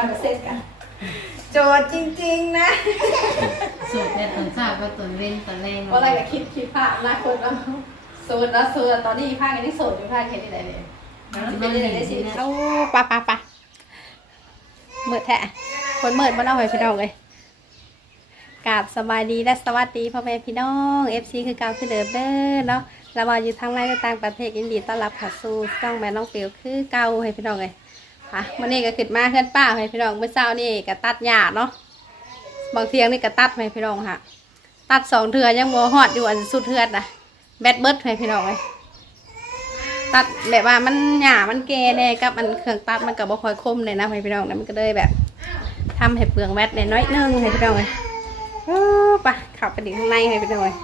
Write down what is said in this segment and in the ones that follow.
ร้อยเปอร์เซ็นต์กัน โจทย์จริง ๆ นะสูตรแต่ตอนเช้าก็ตอนเว้นตอนแรงว่าอะไรก็คิดคิดภาพอนาคตเนาะโซนแล้วโซนตอนนี้ภาคกันที่โซนอยู่ภาคแค่ที่ไหนเลยมันเป็นยังไงได้สิโอ้ปะปะปะเมื่อแท้คนเมื่อบ้านเอาไปพี่น้องเลยกราบสบายดีและสวัสดีพ่อแม่พี่น้องเอฟซีคือเก่าคือเดิมเด้อเนาะเรามาอยู่ทางในและต่างประเทศยินดีต้อนรับเข้าสู่ช่องแม่น้องเปียวคือเก่าให้พี่น้องเลย ค่ะวันนี้ก็ขึ้นมาเพื่อนป้าให้พี่น้องเมื่อเช้านี่ก็ตัดหญ้าเนาะบางเทียงนี่ก็ตัดให้พี่น้องค่ะ ตัดสองเทือยังโมหอดอยู่อันสุดเทือดนะแบดเบิร์ดให้พี่น้องเลยตัดแบบว่ามันหยามันแก่แน่กับมันเครื่องตัดมันกับบ่ค่อยคมเลยนะให้พี่น้องนะมันก็เลยแบบทำให้เปลืองแบตในน้อยนึงให้พี่น้องเลยโอ้ปะขับไปถึงข้างในให้พี่น้องเลย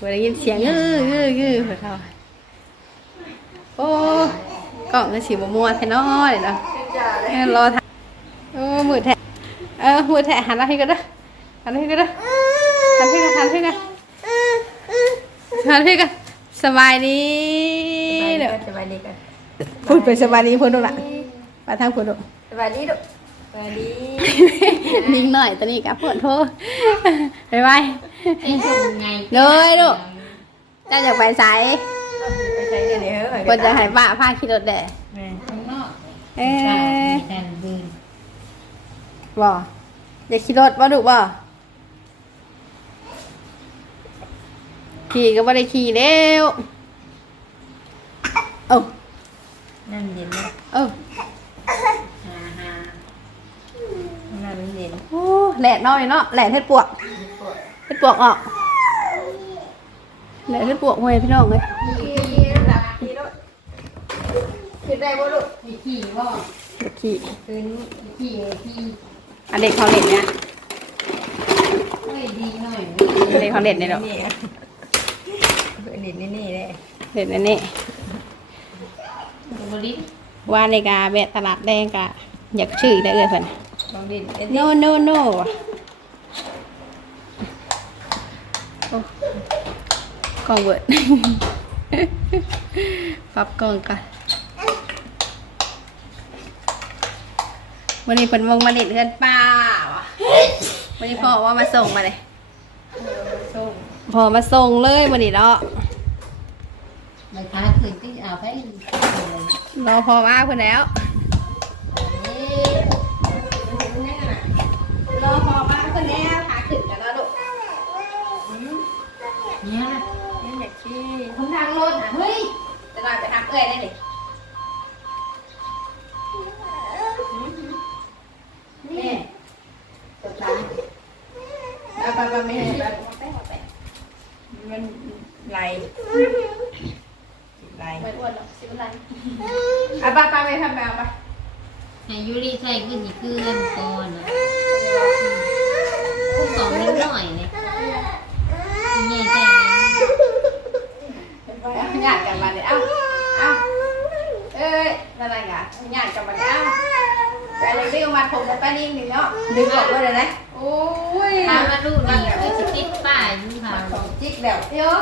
เวลายินเสียงยื้ยื้ยื้อเผื่อเท่าโอ้กล่องก็สีมัวๆแท้น้อยเนาะ เออรอทำโอ้มือแทะเออมือแทะหันมาให้ก็ได้อหันมาให้ก็ได้อหันพี่กันหันพี่กันหันพี่กันสบายดีเดี๋ยวสบายดีกันพูดไปสบายดีพูดดูละไปทางพูดดูสบายดีดุสบายดีนิ่งหน่อยตอนนี้กับปวดโทษไปไปไอ้ชมไงเลยลูกเจ้าอยากไปสายไปใช้เงินเดี๋ยวเฮ้ยคนจะใหายป้าผ้าขี่รถแด่แม่ข้างนอกเอ๊จ้าะดันบืนบ่อยากขี่รถบ่ดุบ่ขี่ก็บ่ได้ขี่แล้วเอ้าน้ำเย็นนะเอ้าฮาฮาน้ำเย็นโอ้แหลกเนาะนี่เนาะแหลกเฮ็ดปวกเฮ็ดปวกออกแล้วเฮ็ดปวกไว้พี่น้องเลย คิดได้บ่ลูกไอ้ขี่ว่าเด็กขี่คืนไอ้ขี่ไอ้ขี่อันเด็กเขาเล่นเนี่ยเฮ้ยดีหน่อยอันเด็กเขาเล่นเนี่ยเนาะนี่เป็นดินนี่นี่เลยเล่นอันนี้บริษว่าในกาแวะตลาดแดงกะอยากชื่อได้เอ่ยเพิ่นลองดินเอ็น no no no โอ้กล้องเบิดปรับกล้องกัน วันนี้เพิ่นวงมาเล่นเพื่อนป้าวะวันนี้พ่อว่ามาส่งมาเลยส้มพอมาส่งเลยวันนี้เนาะใบท้าคืนที่เอาไปรอพอมาเพื่อนแล้วรอพอมาเพื่อนแล้วขาขึ้นกันแล้วลูกเนี่ยนี่อยากขี้คุณทางรถนะเฮ้ยจะลอยไปทางเอ้ยได้ดินี่ ให้ยูริใส่ขึ้นอีกคือเล่มก่อนนะผู้สองนิดหน่อยเนี่ยใหญ่ใจไปเอาหยาดกันมาเนี่ยเอาเอาเอ้ยอะไรกันหยาดกันมาเนี่ยเอาไปเลยเรียกมาผมแล้วไปนิ่งหนึ่งเนาะดึงออกด้วยเลยนะโอ้ยถามว่าลูกนี่เอ้ยสกิดป้าอยู่ค่ะของจิ๊กแล้วเดี๋ยว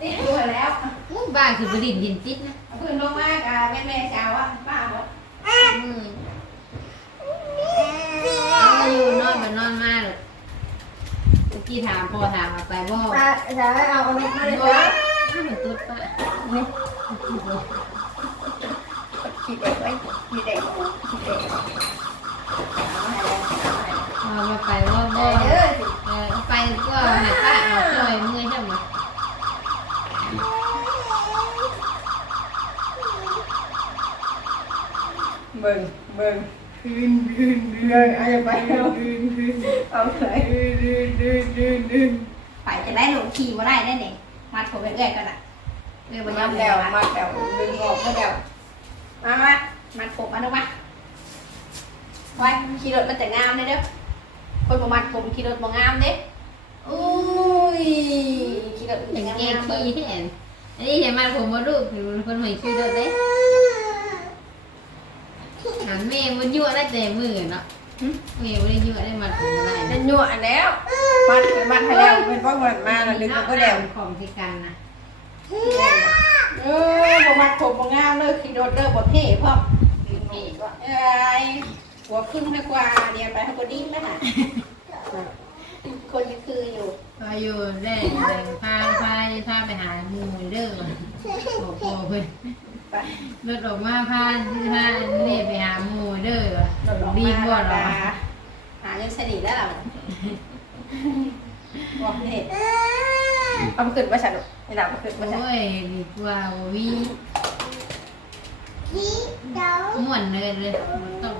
ติดอยู่แล้วลูกบ้านคือบรินดินติดนะพื้นลงมากอะแม่แม่ชาวอะป้าบอก มือเอาอยู่นอนมานอนมาหรอกเมื่อกี้ถามพอถามเอาไปบ่ป้าจะเอาอันนี้มาเลยบ่นะเหมือนตุ๊ดป้าขีดเด็กไว้ขีดเด็กขีดเด็กเอามาไปว่าบ่เด้อเออเอาไปก็ให้ป้าเอาช่วยมือใช่ไหมเบิ่งเบิ่ง คืนคืนเดินเอาไปเอาคืนคืนเอาไปคืนคืนคืนคืนคืนไปจะได้หลงขี่มาได้แน่เนี่ยมัดผมไปเรื่อยกันอะเรื่อยบนมัยอดมแล้แล้ววมัดแล้วดึงออกก็แล้วมามามัดผมมาดูมาไว้ขี่รถมันจะงามเลยเด้อคนประมัดผมขี่รถบ่งามเด้อุ้ยขี่รถมันเป็จะนงามเกมงามเบิ่ขี้งที่เห็นอันนี้เห็นมาผมมาลูกอยู่คนใหม่ชื่อเด็ดเลย หันแม่มันยั่วได้แต่มือเนาะแม่ไม่ได้ยั่วได้มาผมอะไรนั่นะนยั่วอันแล้วมัดมัดให้แล้วเป็นป้องกันมาแล้วดึงก็แล้วของที่กันนะเออบ่มัดผมบ่งามเลยขี่รถเด้อบ่เท่พ่อพี่เอ้ยหัวครึ่งให้กว่าเนี่ยไปให้กว่าดิ้นไหมคะคนยังคืออยู่พาอยู่ได้แบ่งพาพาพาไปหาหมูเด้อบอกพ่อเพิ่น ไปรถออกมาพาพาเล่ไปหาหมูเด้อดีบ่หรอหาเงินเฉลี่ยแล้วเหรอบอกเด็ดเอามาขึ้นมาฉันไม่ได้มาขึ้นมาฉันโอ้ยดีกว่าบ่มีม่วนเลยเลยมันต้อง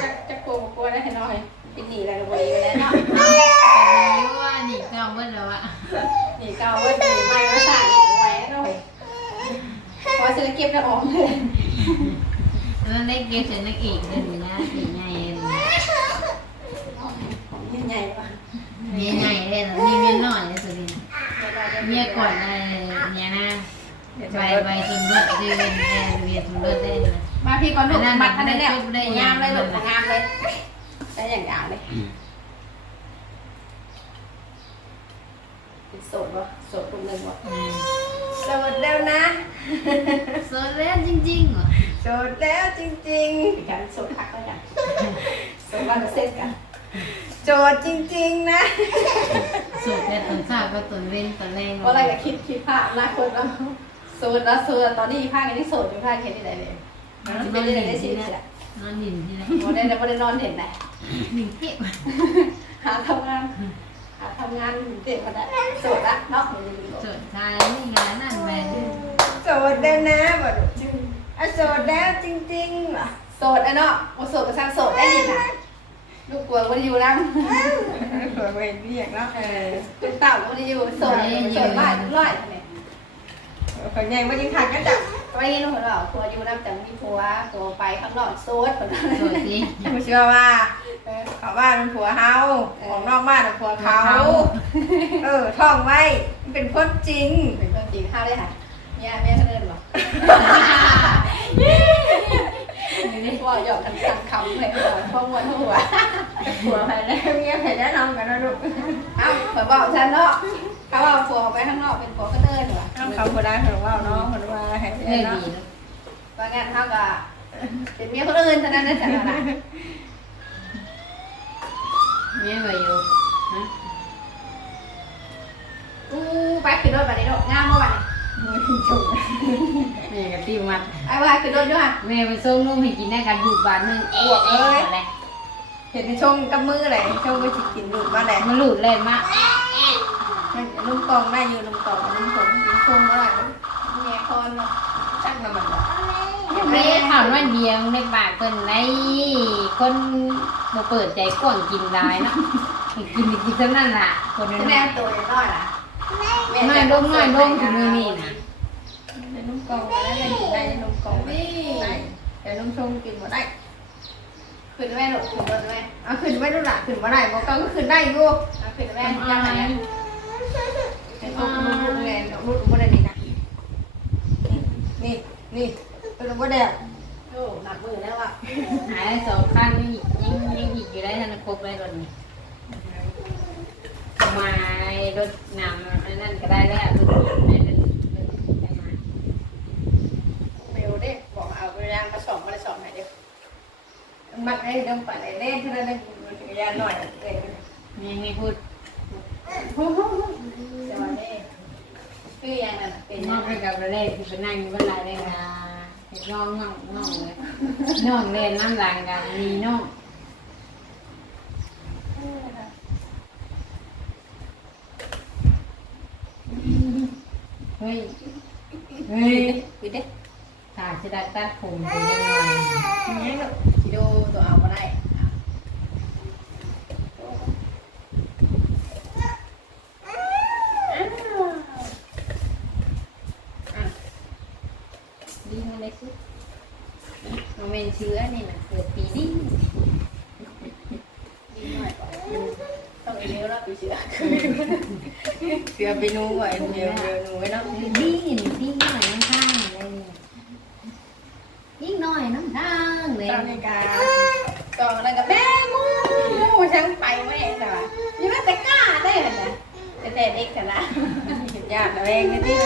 จะจะกลัวกลัวได้ให้น้อยเป็นหนีอะไรระเบิดไปแล้วเนาะรู้ว่านี่เก่าเมื่อแล้วอะหนีเก่าว่าหนีไม่มาสาอีกไว้หน่อย พอซื้อเก็บได้ออกเลยแล้วเล็กเกศนักเอกเลยนะสีใหญ่ใหญ่ๆว่ะเมียใหญ่เลยนะมีเมียน้อยเลยสุดนี่เมียก่อนอะไรเนี่ยนะใบใบจนรถเดินแอร์เรียนจนรถได้นะมาพี่ก่อนลูกมัดทันได้เนี่ยงามเลยลูกงามเลยได้อย่างอย่างเลยโสดวะโสดตรงนึงวะ โสดแล้วนะ โซเล่นจริงๆเหรอโสดแล้วจริงๆกันโสดพักก็อย่างโสดวันละเซตกันโจดจริงๆนะ สูตรแต่ตอนเช้าก็ตอนเล่นตอนแรงว่าอะไรกับคิดคิดภาพอนาคตแล้วโสดแล้วโสดตอนนี้ภาคนี้โสดอยู่ภาคแค่ที่ไหนเลยจะเป็นเรื่องได้ชีวิตแหละนอนหินที่ไหนวันนี้เราไม่ได้นอนเห็นไหนหนึ่งเก็บหาทำงาน หาทำงานเด็กมาได้โสดละเนาะโสดชายนี่งานนั่นแหละโสดแล้วนะบ่ลูกอะโสดแล้วจริงๆเหรอโสดอะเนาะโอโสดกับสร้างโสดได้ดีนะลูกกลัววันอยู่นั่งเผื่อไปเรียกเนาะเออเป็นเต่าวันอยู่โสดโสดร้อยร้อยเนี่ยคนใหญ่ว่ายังขาดกันจับไปเห็นหัวเราผัวอยู่น้ำจังมีผัวตัวไปข้างนอกโสดคนนั้นโสดสิไม่เชื่อว่า เขาบ้านเป็นผัวเฮาของนอกบ้านเป็นผัวเขา เออท่องไว้มันเป็นคนจริง เป็นคนจริงห้าเลยค่ะเนี่ยแม่เขาเดินบอกว่าหยอกกันสังคำเลยพ่อมวนหัวผัวไปแล้วเมียไปแล้วน้องกันนะลูกเอ้าเหมือนบอกฉันเนาะเขาเอาผัวไปข้างนอกเป็นผัวก็เดินว่ะเขาคนได้คนว่าน้องคนว่าให้เล่นเนาะดีนะว่างั้นเขาก็เป็นเมียคนอื่นเท่านั้นนะจ๊ะนะ เมียก็อยู่ฮะอู้ไปขึ้นรถบัดนี้ดอกงามเมื่อวานมือจุกแม่ก็ติ้วมัดไอ้ว่าขึ้นรถด้วยแม่ไปส่งนมให้กินได้กันดูบาทนึงเอ๊ะอะไรเห็นชงกับมือเลยชงไปสิกินดูมาแหละมันหลุดเลยมากลุงกองได้อยู่ลุงกองลุงผมกินชงก็ได้เมียคนเนาะช่างน้ำมัน ละแม่ถามว่าเดียวในปากเพิ่นในคนบ่เปิดใจกว้างกินได้เนาะกินกินเท่านั้นล่ะคนจะนั้นแนมตัวน้อยล่ะน้อยลงน้อยลงถึงมือนี่นะในลุงกองได้เลยกินได้ในลุงกองนี่ได้แต่ลุงชงกินหมดได้ขึ้นแม่หลบขึ้นรถแม่เอาขึ้นไม่รู้ละขึ้นมาได้บอกก็ขึ้นได้อยู่เอาขึ้นแม่แม่ยังไงเป็นพวกลุงลุงไงลุงบ่ได้นี่นะนี่นี่ เป็นลุงบ่ได้โอ้หนักมือแล้วอะหายสองขั้นยังอีกยังยังอีกอยู่ได้ทันครบเลยรถนี้มารถนำอันนั้นก็ได้แล้วรถนี้ได้ได้มาเบลเด้บอกเอาไปย่างกระสอบมาได้สอบไหนเดียวมัดให้ดำปัดไอ้เล่นเท่านั้นเองจักรยานหน่อยเองมีไงพูดแต่ว่านี่คือยังนั่นเป็นนยัองกไปกับเราเล่นคือไปนั่งอยู่บนไหล่เลยนะ น้องน้องน้องเลยน้องเล่นน้ำลางกันมีน้องเฮ้ยเฮ้ยคือเด้ตาจะได้ตัดผมเป็นยังไงนี่ลูกชิโดตัวเอามาได้ดีมาเลยสิโมเมนเชื้อนี่นะเกิดปีนี้ดีหน่อยกว่าต้องอีเลี้ยวแล้วปีเชื้อ เสือไปนู้ไอ้เดี๋ยวเดี๋ยวหนูไว้เนาะดีดีดีหน่อยน้ำข้างเลยยิ่งหน่อยน้ำข้างเลยตามในการก็นั่นก็แม่มูมูช่างไปแม่แต่ว่ายังไม่แต่กล้าได้เหรอนะแต่แต่เด็กกันนะเห็นยากนะเองนะที่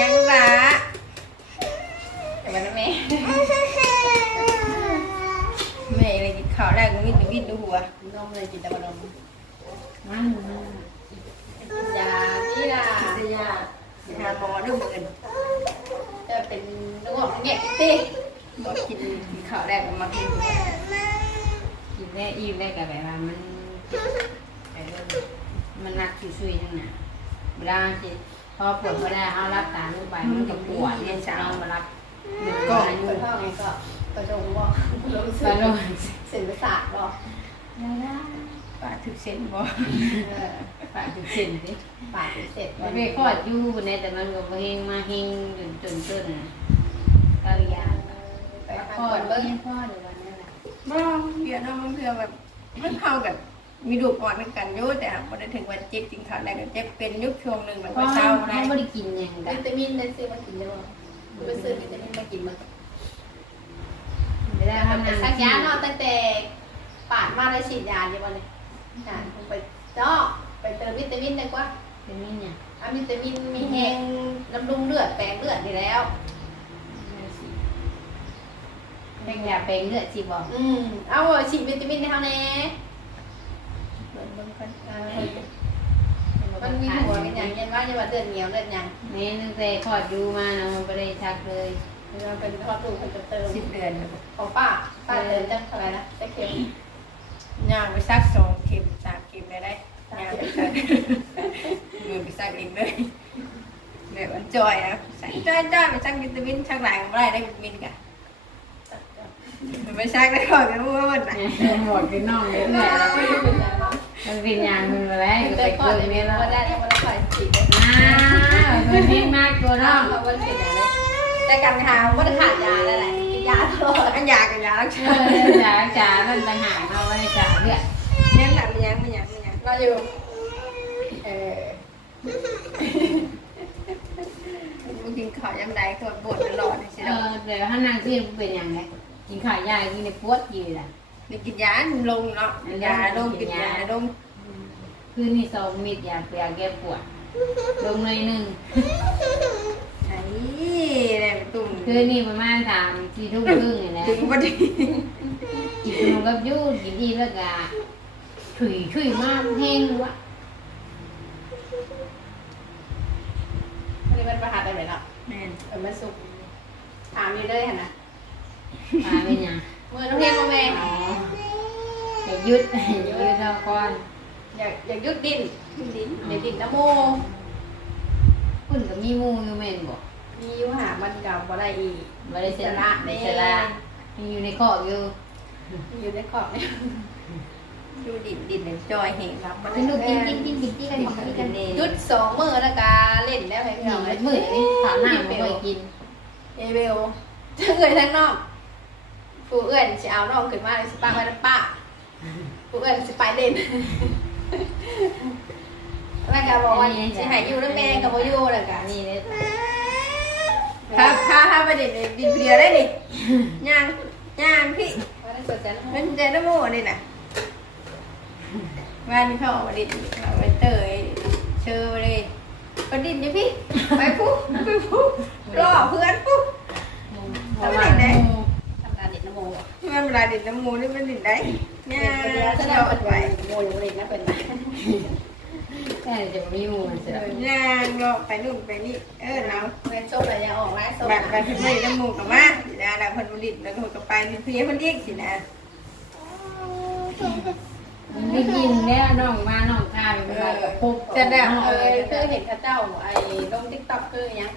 ยังลูกหลาแต่มันแม่ข้าวแรกก็วิ่งวิ่งดูหัวนมเลยกินแต่ขนมมันมันกินยา นี่ล่ะจะยาหาหมอดูเหมือนจะเป็นนึกว่าแง่กิติบอกกินข้าวแรกก็มากินกินได้อิ่มได้กับแบบว่ามันแต่เรื่องมันหนักซุยๆทั้งนั้นเวลาที่พอปวดก็ได้เอารับตาลงไปมันก็ปวดเนี่ยจะเอามารับหนึ่งก็ก้อนเปิดห้องไงก็กระดงบ่รู้สึไปกโน่นเส้นประสาทบ่ ปาถึกเส้นบ่เออปากถึงเส้นดิปากเสร็จมันไปคลอดอยู่เนี่ยแต่มันก็บ่เฮงมาเฮงจนจนจนน่ะเอายาไปไปทาคลอก่อดนเบิ่เบิ้งงพ่อเดี๋ยววันนั้นน่ะบ่เพียน้องเพื่อแบบมันเข้ากันมีดูก่อนเหมือนกันอยู่แต่บ่ได้ถึงวันเจ็บกินข้าวแรกก็เจ็บเป็นยุคช่วงหนึงมันเพก็ราะเศร้าเขาได้บ่ได้กินหยังกัวินตามินได้ซื้อมากินได้บ่ไปซื้อวิตามินมากินมาเวลาทำทำแต่งานสักยาเนาะตั้งแต่ปาดมาได้ฉีดยาอยู่บ่เนี่ย อ่าไปเจาะไปเติมวิตามินได้กว่าเป็นนี่เนี่ยอะวิตามินมีแห้งบำรุงเลือดแปลงเลือดนี่แล้วเป็นยาเป็นเลือดสิบอกอืมเอาฉีดวิตามินให้เฮาแน่เบิ่งเบิ่งกันเออมันมีหัวเป็นหยังยันว่าจะว่าเลือดเหนียวเลือดหยังแม่ตั้งแต่คลอดอยู่มานะมันไม่ได้ชักเลยเราเป็นทอดตูเขาจะเติมสิบเดือนแล้วของป้าป้าเติมจังเท่าไหร่นะจะเค็มย่างไปซักสองเข็มสามเข็มได้ได้ ย่างไปซักมือไปซักเองเลยแบบมันจอยอะใส่จ้อยจ้อยไปซักวิตามินชักหลายก็ไม่ได้ได้วิตามินกันมันไม่ซักได้ก่อนกันว่าวันไหนหมดเป็นน้องเลยแหละมันเป็นยางมันมาแล้วก็เติไปมก่อเกินนเลยนี่แล้วว่าได้แล้วว่าได้ใส่ฉีดได้อ้าวมันเฮงมากตัวน้องเราวันฉีดอะไรแต่การทาว่าจะขาดยาแล้วแหละกินยาตลอดอันยากับยาลักเอษาอจ๋าจ๋ามันไปหาเราไม่ได้จ๋าเลือดเนี่ยแหละมันยังมันยังมันยังเราอยู่ เออมันกินข้าวยำใดตัวปวดตลอดสิเอเราอเดี๋ยวถ้านางที่เป็นอย่างไรกินข้าวยากินในปวดอยู่แหละได้กินยาลงเนาะยาลงกินยาลงคืนนี้สองมิดยาเปียแก้ปวดลงเลยหนึ่งไอ้ได้ตุ่มคืนนี้ประมาณสามสี่ทุ่มครึ่งอย่างนี้ถึงพอดีกินขนมกับยูกินอีแล้วก็ถุยถุยมากแห้งวะ อันนี้มันประหารได้ไหมเนาะแม่นเออมันสุกถามนี่เลยเห็นนะปลาเป็นยังมือน้องเพียงมาแม่อ๋ออย่ายุดอย่ายุดเราก่อนอยากอยากยุดดินดินอยากดินน้ำโมคุณกับมีหมูอยู่เมนบอกมีอยู่หามันกับอะไรอีกบริเซระบริเซระมีอยู่ในคอกอยู่ อยู่ในขอบเนี่ย ดูดินดินจอยเห็นรับมันเป็นลูกกินกินกินกินกินกันกินกันเองยุดสองมือแล้วก็เล่นแล้วให้หพี่น้องนึ่งมือนี่ขาหน้าไม่เคยกินเอเบลทั้งเอ่ยทั้งนอกผู้เอื้อนจะเอาน้องขึ้นมาเลยสิป้าไว้น้ำป้าผู้เอื้อนสิไปเล่นแล้วก็บอกว่าสิใหายอยู่น้ำแม่กับโมยูแล้วก็นี่เลยครับถ้าถ้าประเด็นดินเพียได้นี่ย่างย่างพี่ว่าได้สนใจแล้วมันจะได้โม่นี่น่ะ วันเขาประเด็นเอาไปเตยเชื่อเลยประเด็นนี่พี่ไปปุ๊บไปปุ๊บรอเพื่อนปุ๊บทำงานเด็ดน้ำโมมันเวลาดินน้ำมูนี่มันดินได้ย่างจะเชื่ได้อเอาไว้โมอยู่เลยนะเป็นไรแต่จะมีหมูเสร็จย่างรอไปนู่นไปนี่เออเราเงินส้มอะไรยังออกมาส้มแบบแบบที่ไม่ได้มูกับมาสินะเราพันบุรีแล้วก็กับไปเพียพันเรียกสินะ ไม่กินแล้วน้องมาน้องข้าไปเป็นไรกับปุ๊บจะได้เออคือเห็นข้าเจ้าไอ้ลงติ๊กต็อกคือยัง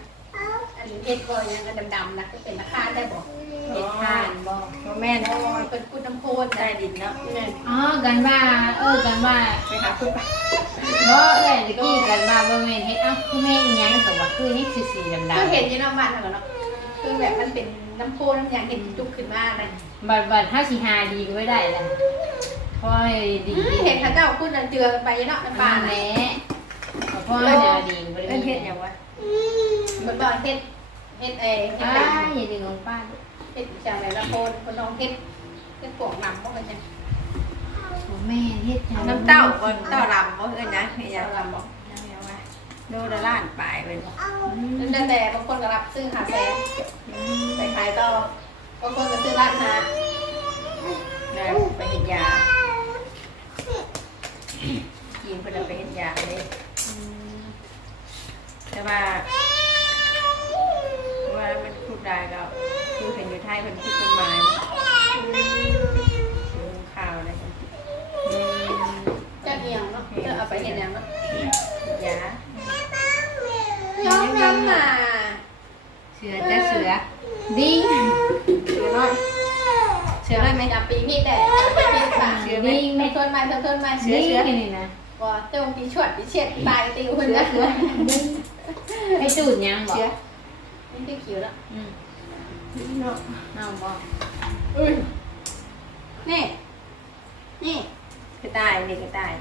อันนี้เห็ดก็ยังอันดำๆนะก็เป็นราคาได้บอกเห็ดทานบอกโมแม่นโอ้เป็นกุดน้ำโพนได้ได้ดินเนาะเนี่ยอ๋อกันว่า เออกันว่าไปหาคุณไปเพราะเลยตะกี้กันว่าบ่แม่นเฮ็ดเอ้าคือแม่อีหยังแต่ว่าคือนี่สีสีดำคือๆเห็นอยี่น้ำมันเหรอเนาะคือแบบมันเป็นน้ำโพนน้ำยางเห็นจุกขึ้นมาเลยบัดบัดถ้าสิหาดีก็ไม่ได้ล่ะเพราะให้ดีเห็นข้าเจ้าพูดเจือกันไปเนาะน้ำปปาลาแหไหนน่เพราะให้ดีดีบ่เล่ได้นเพเฮ็ชดรหอยัย่างงวะเหมือนบอกเห็ดเห็ดเอเห็ดอ้าเป็นอย่าดึงของป้าเห็ดจากไหนละโพนคนน้องเห็ดเห็ดปวกหนำพวกกันยังแม่เฮ็ดน้ำเต้าบนเต้าลำบ่เอ้ยนะเฮียเจ้าลำบอกโลละล้านปลายเลยนั่นแต่บางคนก็รับซื้อหาแสนไปขายต่อบางคนก็ซื้อร้านหาน กินเพื่อไปเห็นอย่างเลยแต่ว่าว่ามันพูดได้ก็คือเห็นอยู่ไทยคนคิดต้นไม้ข่าวอะไรจะเอียงเนาะจะเอาไปเห็นยังเนาะยาน้องน้หมาเสือจะเสือดิเสือน้อย เสือน้อยไหมจำปีพี่แต่ปีป่าเสือไม่ไม่ทนมาทนทนมาเสือดิ้งเสือแค่นี้นะว่าเจ้าปีชวดปีเฉียดตายตีคนเสือนะเสือให้ตูดยังบอกเสือนี่พี่ขิวแล้วอืมเนาะเอาบอกอุ้ยนี่นี่กระต่ายนี่กระต่าย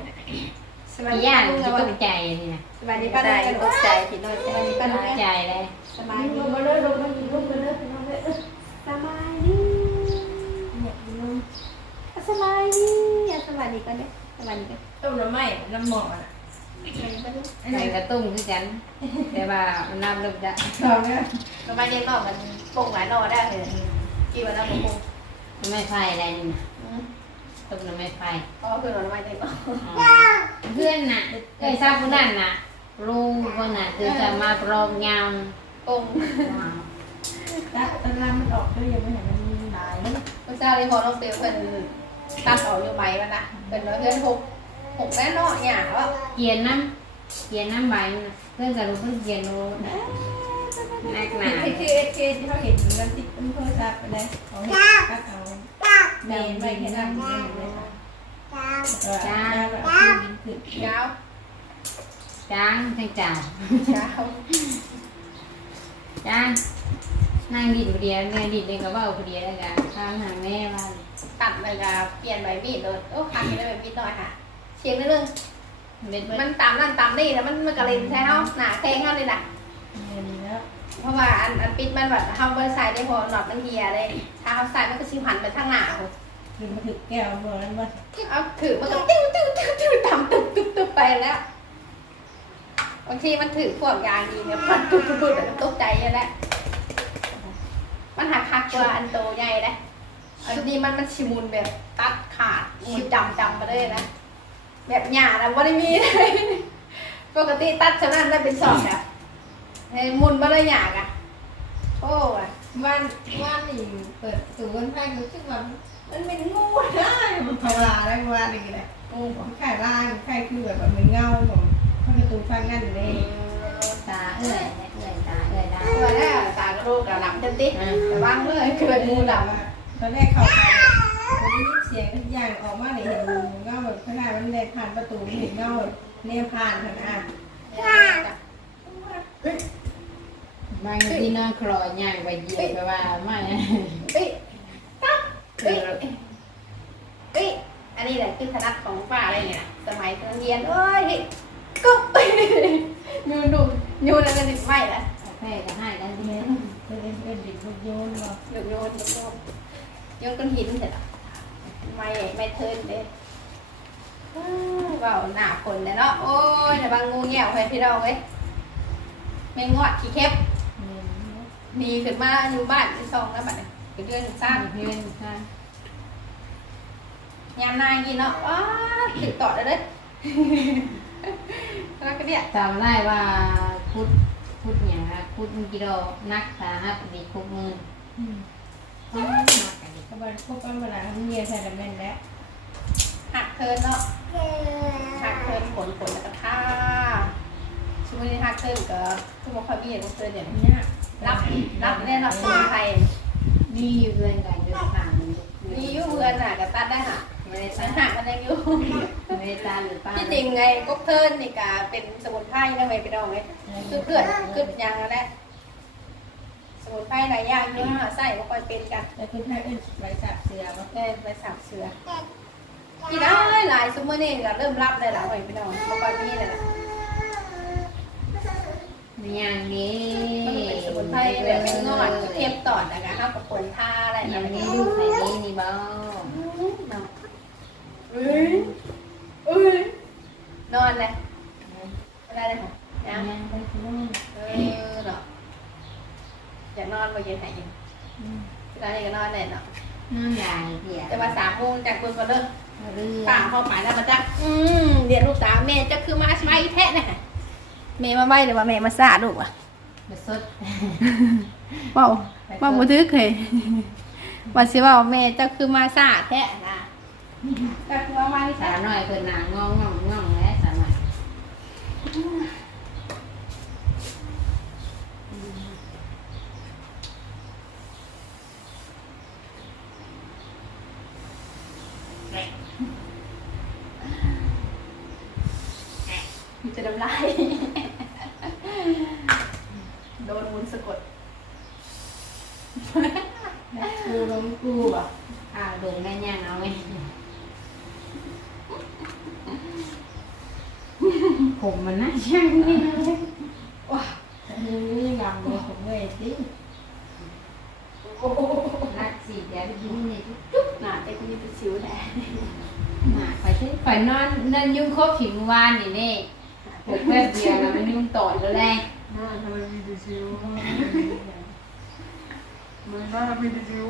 สวัสพี่ดีย่าป้าลุงจะนะตวันกนี้ใจนี่นะสบายดีกป้าระได้ต่ายกันตกใจผิดน้อยใจป้าตได้กใจเลยสบายดีมาเลยลงมาลุกมาเลยน้องเลยสบายดีเนี่ยลุง สบายดีสบายดีกันเนี่ยสบายดีกันต้มน้ำไหม้น้ำหมอน่ะใส่กระตุ้งคือกัน แต่ว่ามันน้ำลึกจะลองเนี่ยสบายดีนอกมันป่งหลายนอได้เลยกี่วันแล้วป่งมันไม่ไฟอะไรนี่นะตุ้มมันไม่ไฟอ๋อคือหน่อไม้เต็มเพื่อนน่ะเคยทราบผู้นั้นน่ะลุงคนน่ะคือจะมาปรองเงาป่งตะตะลามันออกด้วยยังไม่เห็นมันตายเลยพระเจ้าได้พอน้องเตียวเพิ่น ตัดออกอยู่ใบมันนะเป็นร้อยเพื่อนหกหกแม่เนาะหยาว่าเกียนน้ำเกียนน้ำใบมันน่ะเพื่อนกับลุงเพื่อนเกียนโลนักหนาคือคือคือที่เขาเห็นมันติดมันโทรศัพท์ไปเลยเขาเห็นก็เอาเมนไปแค่นั้นเองเลยค่ะจ้าคือเช้าจ้างทั้งจ่าเช้าจ้างนั่งดินคนเดียวนั่งดินเองก็ว่าคนเดียวแล้วกันข้างหางแม่ว่า ตัดเลยก็เปลี่ยนใบมีดเลยโอ้คันนี้ได้ใบมีดหน่อยค่ะเชียงนิดนึงเบ็ดเบ็ดมันตามนั่นตามนี่แล้วมันมันกระเล็นใช่เฮาหนาแข้งเฮาเลยนะเงินแล้วเพราะว่าอันอันปิดมันแบบเฮาบ่ได้ใส่ได้พอหนอดมันเฮียเลยถ้าเฮาใส่มันก็สิหันไปทางหน้าพุ่นคือมาถึงแก้วเมื่อนั้นว่าเอาถือมันก็ติ้วติ้วติ้วติ้วตามตึ๊บตึ๊บตึ๊บไปแล้วบางทีมันถือพวกยางดีเนี่ยมันตุ๊บตุ๊บตุ๊บแล้วตกใจเลยแหละมันหักหักกว่าอันโตใหญ่เลย อันนี้มันมันชิมุนแบบตัดขาดชิจำจำไปเลยนะ แบบหยาแล้วไม่ได้มีเลยปกติตัดฉะนั้นได้เป็นสองอะเฮ้ยมุนมาเลยหยากอะโอ้ยบ้านบ้านนี่เปิดตูนไพ่รู้สึกว่ามันเป็นงูได้มันธรรมดาได้ว่านี่แหละงูบ่ไข่ล่างไข่คือแบบมันเงาของพระตูฟังนั่นเลยตาเอื้อยเอื้อยตาเอื้อยได้ตัวแรกตากระโดดกระหล่ำเต็มที่แต่ว่างเลยคือเป็นงูดำ ตอนแรกเข้าไปวันนี้เสียงทุกอย่างออกมาเลยเห็นเงาแบบขนาดมันเดินผ่านประตูเห็นเงาเนี่ยผ่านผ่านอะบางทีนอนคลอย่างไปเหยียบไปว่าไม่เอ้ยตั้งเอ้ยอันนี้แหละคือถนัดของป้าอะไรเนี่ยสมัยตอนเรียนเอ้ยกุ๊บยูนูยูนั่นก็ติดไม่ละแม่ก็ให้กันทีเนี่นี้ยเป็นเป็นดิบโยนหรอยูโยนยูโยน ยนก้อนหินเสร็จแล้วไม่ไม่เทินเลยว้าวหน้าคนเลยเนาะโอ้ยแต่บางงูเงี้ยวไปพี่น้องเว้ยไม่งอดขี้เข็บดีขึ้นมาอยู่บ้านที่ซองแล้วบัดเนี่ยเป็นเดือนสร้างเพื่อนใช่ยามนายกินเนาะว้าติดต่อได้เลยแล้วก็เนี่ยจำได้ว่าพุทธพุทธอย่างนะพุทธกิโลนักสาหัสดีคุกมือต้องนัก กันพวกกันมาแล้วเมียใส่ละแม่นแล้วหักเทินเนาะหักเทินผลผลแล้วก็ท่าสมมติหักเทินก็คือบอกความมีอย่างเทินเนี่ยเนี่ยรับรับแน่นอนสมุนไพรมีอยู่เพื่อนกันอยู่ต่างมีอยู่เพื่อนน่ะก็ตัดได้ค่ะไม่ได้สัตางหักมันยังอยู่ไม่ได้ตาหรือป้าที่จริงไงก็เทินนี่ก็เป็นสมุนไพรนะไงไปดองไงคือเพื่อนคือยังแหละส มุนไพรหลายอย่างเยอะใส่ก็ค่อยเป็นกันแต่คุณท่านเป็นใบสับเสือมาเออไปสับเสือที่ได้หลายซุมเมอร์นี่ก็เริ่มรับเลยล่ะไว้ไปดองเมื่อก่อนนี่เลยล่ะอย่างนี้มันเป็นสมุนไพรแบบเป็นงอดเทียบตอดนะคะข้าวกับผลท่าอะไรอนะย่างไรนี้นี้ดูใส่นี้นี่บ้าเอ้ยเอ้ยนอนเลยอะไรเลยค่ะยัยังงไปที่นู่นเออเนาะอยาก นอนมาเย็นหายยังเวลานี้ก็นอนแน่เนาะน้ำลายเสียจะมาสามโมงจากคุณก็เลิกเรือป่าเข้าไปแล้วมาจักอืมเรียนลูกสาวแม่จะคือมาสบายแท้นะฮะแม่มาไว้หรือว่าแม่มาซาลูกอะมาสดเว้าเว้าบ่ทึกเคยว่าสิเว่าแม่เจ้าคือมาซาแท้นะเจ้าคือว่ามาที่สาซาหน่อยเพิ่นน่ะงองงองงองแล้วสาหน่อย จะน้ำลายโดนมุนสะกด กูล้มกูอะอ่าดงได้ยังเอาไหมผ มันน่าช่างนี่เลยว้านี่ยำเลยผมเลยสิรักสีแดงยิ้มนี่หนาแต่ก็มีเป็นสิวแท้หนาไปที่ไปนอนนั่นยุ่งครบผิววานนี่นี่ผมแป๊บเดียวแล้วมันยุ่งต่อแล้วแหละน่าทำไมมีแต่ซิวมันน่ามีแต่ซิว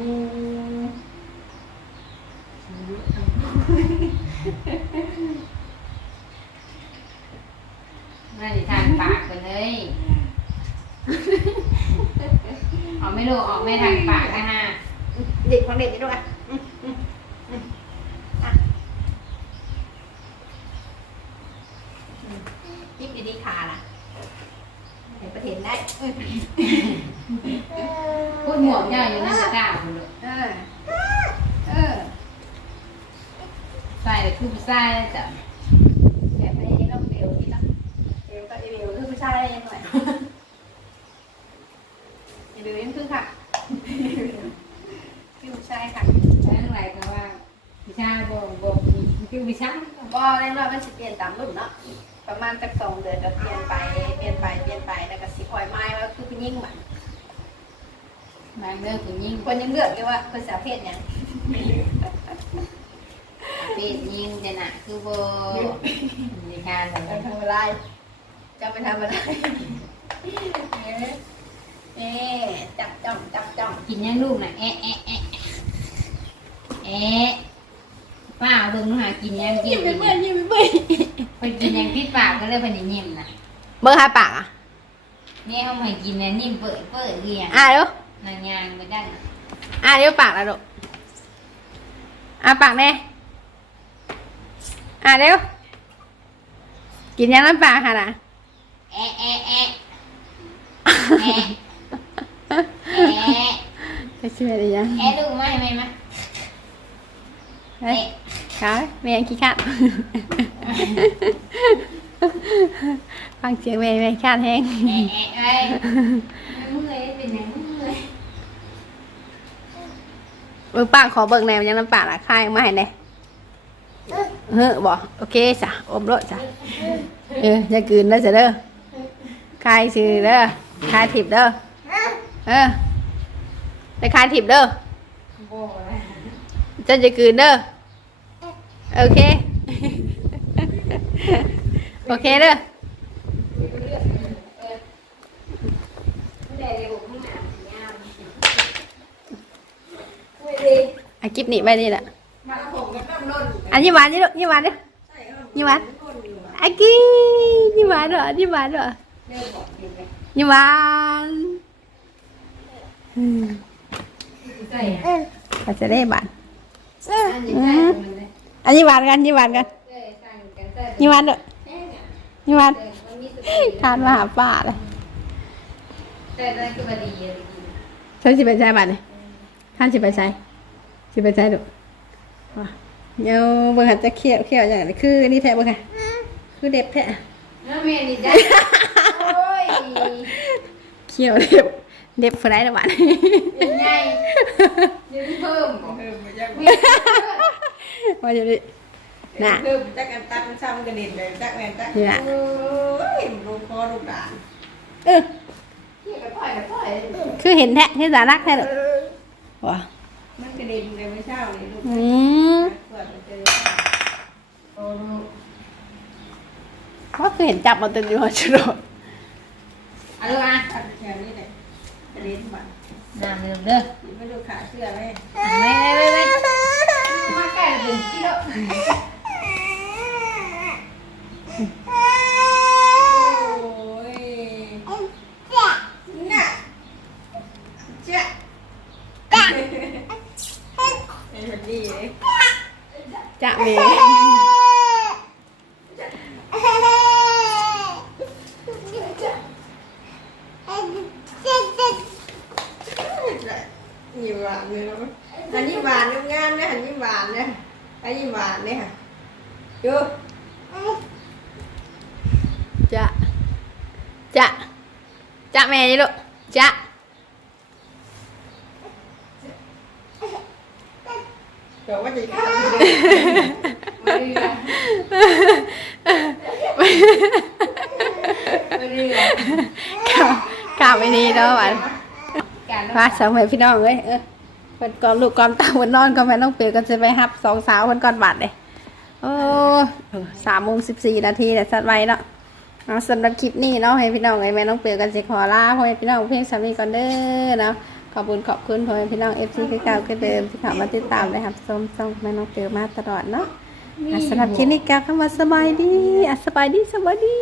ซิวเยอะจัง น่าจะทานปากไปเลย ออกไม่รู้ออกไม่ทางปากนะฮะเด็กของเด็กนี่ด้วยอะอืมอืมอืมอะอืมยิ้มดีๆขาล่ะเห็นประเทศได้เออพูดหมวกย่อยอยู่ในตะกร้าคุณลูกเออ เออใส่แต่คือผู้ชายแล้วจ้ะ แบบนี้ต้องเร็วนี่นะเร็วก็ เร็วคือผู้ชายยังไงเร็วยังคือค่ะคือผู้ชายค่ะแล้วอะไรก็ว่าผู้ชายบอกบอกคือผู้ชายก็เล่นว่ามันสิเปลี่ยนตามรุ่นเนาะประมาณสักสองเดือนก็เปลี่ยนไปเปลี่ยนไปเปลี่ยนไปแล้วก็สิคอยไม้ว่าคือผู้หญิงเหมือนบางเรื่องผู้หญิงคนยังเลือกเลยว่าคนสาวเพศเนี่ยเป็ดยิงจะหนักคือโบในการแบจะบทำอะไร จะไปทำอะไรเอ๊ะจับจ้องจับจ้องกินยังลูกน่ะแอะแอะแอะแอะป้าเบิ่งหนูหากินยังกิยิ้นมไปเมื่อยยิ้มไปเมื่อยไปกินยังพิษปากก็เลยไปนิ่มน่ะเบอร์ห้าปากอะแม่เขาให้กินเนี่ยนิ่มเปิดเปิดเรียงอะเดี๋ยวนางยางไปได้น่ะอะเดี๋ยวปากแล้วลูกอะปากแน่อะเดี๋ยวกินยังน้ำปลาค่ะนะแอะแอะแอะแอะแอะจะเชื่อได้ยังแอะลูกมาให้แม่มาเฮ้ยขาแม่ยังขี้ขาดฟังเสียงแม่แม่ขี้ขาดแห้งแอะแอะไอ้เมื่อยเป็นยังเมื่อยเบิ่งปากขอเบิ่งแนวยังน้ำปากละค่ายมาให้แน่เฮ้อบ่โอเคจ้ะอมรสจ้ะเอออย่ากืนเด้อจ้ะเด้อ คายสิเด้อคายถิบเด้อเออไปคายถิบเด้อจะจะกืนเด้อโอเค โอเคเด้อไม่ได้เลยบุกข้างหน้าสียาวอะคลิปนี้ไปนี่แหละอันนอันยิ้หวานนี่ลูกยิ้มหวานเด้อยิ้มหวานอากี้ยิ้มหวานเหรอยิ้มหวานเหรอ เริ่มบอกดีไหมยิ้มหวานอืมใส่อะก็จะได้บานอันนี้ใส่มันเลยอันนี้หวานกันยิ้มหวานกันใส่สั่งกันใส่ยิ้มหวานเด้อยิ้มหวานมันมีสุดทานมาหาป้าเลยใส่ได้คือบดีเลยฉันสิไปใช้บัตรนี่ท่านสิไปใช้สิไปใช้ดูว่าเดี๋ยวเบิ่งหัดจะเคี่ยวเคี่ยวอย่างนี้คือนี่แท้เบิ่งค่ะคือเด็บแท้น้ำเมนี่ได้โอ้ย เคี่ยวเด็บเด็บคนไหนละบัตรเป็นไงยังเพิ่มบอกเพิ่มมาจากว่าจะได้น่ะเพิ่มจากกันตักซ้ำกระเด็นเลยจากแมนจากนี่น่ะโอ้ยลูกคอลูกด่านเออเที่ยวกับพ่อยกับพ่อยคือเห็นแท้ที่สารักแท้เลยว้ามันกระเด็นเลยไม่เช้าเลยลูกอืมเปิดมันเจอโอ้ลูกว่าคือเห็นจับมาเต็มอยู่หัวฉลด เอาลูกอะ ตักแค่นี้เลยกระเด็นบัตร น้ำเริ่มเด้อ ไม่ดูขาเสื้อเลย ไม่ไม่ไม่ไม่มาใกล้ถึงที่แล้ว โอ้ย ให้มันดีเลย จะเม ยิ้มหวานเลยนะอันนี้หวานงามๆนะอันนี้หวานนะอันนี้หวานเนี่ยค่ะดู จะจะจะ แม่ยี่ลูกจะเดี๋ยวว่าจะข้ามเลยไม่เรือไม่เรือข่าวข่าวไม่ดีเนาะหวานการพาสาวใหม่พี่น้องเอ้ยเออเพิ่นก่อนลูกก่อนเตาเพิ่นนอนก็แม่น้องเปียก็จะไปฮับสองสาวเพิ่นก่อนบัดเลยโอ้เออสามโมงสิบสี่นาทีแต่สัตว์ไว้เนาะ เอาสำหรับคลิปนี้เนาะให้พี่น้องไอ้แม่น้องเปียกันสิขอลาพ่อแม่พี่น้องเพียงสามีก่อนเด้อเนาะขอบคุณขอบคุณพ่อแม่พี่น้องเอฟซีคือเก่าคือเดิมที่เข้ามาติดตามนะครับชมช่องแม่น้องเปียมาตลอดเนาะอะสำหรับคลิปนี้กล่าวคำว่าสบายดีอะสบายดีสบายดี